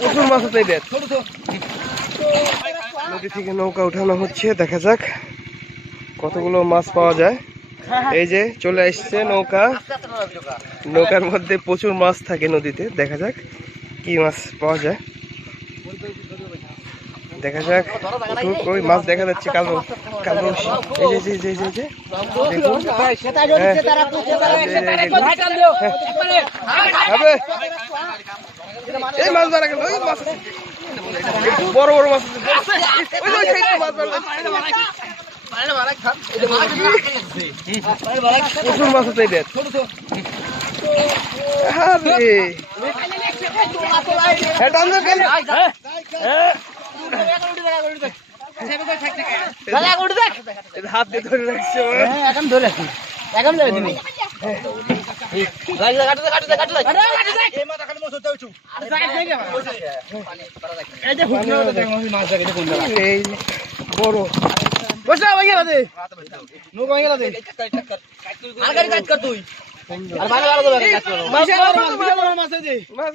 প্রচুর মাছ আছে এদের নদী থেকে নৌকা উঠানো হচ্ছে দেখা যাক কতগুলো মাছ পাওয়া যায়। এই যে চলে আসছে নৌকা। নৌকার মধ্যে প্রচুর মাছ থাকে নদীতে দেখা যাক কি মাছ পাওয়া যায়। দেখা যাক ওই মাছ দেখা যাচ্ছে কালো কালো এই যে যে যে, যে হ্যাঁ। এই মাছ ধরা গেল ওই মাছ। বড় বড় মাছ আছে। ওই যে ওই সাইডে মাছ ধরা যাচ্ছে। প্রচুর মাছ আছে এদের আরে হ্যাঁ, টান দাও, টান দাও। এই হাত দিয়ে ধরে রাখছে ও। এই বড় মাছ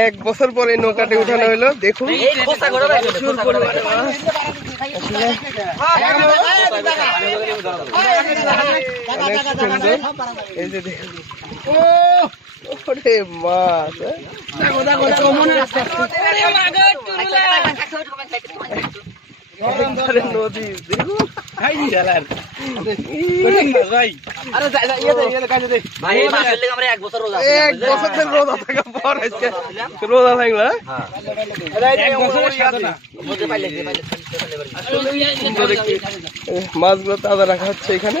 এক বছর পরে নৌকাতে উঠানো হলো দেখুন। পরিমাণে মাছ। ওরে হ্যাঁ? নদী ভাই এক বছর ধরে রোজা থাকা পর আজকে রোজা থাকল হ্যাঁ? এক বছরের সাধনা সুন্দর একটি মাছগুলো তাজা রাখা হচ্ছে এখানে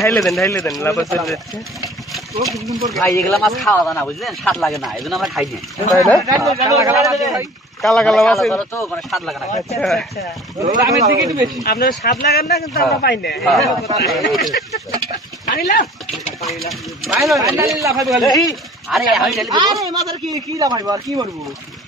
ঢাইলে দেন ঢাইলে দেন লাফা চলে ভাই এগুলা মাছ খাওয়া যায় না বুঝলেন? স্বাদ লাগে না এই আমরা খাই না। কালা কালা মাছ কালো কালো তো মানে স্বাদ লাগে না। আচ্ছা আপনার স্বাদ লাগান না কিন্তু আমরা পাই না। আরে আমি ঢেলে দেবো। এই ফেলে হেঁটে।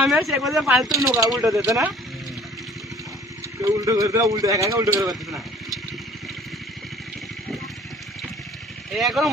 আমি আর শেখ বলতে নৌকা উল্টো দিতে না? উল্টো করে উল্টো একা উল্টো করে পারতেছে না। এখনও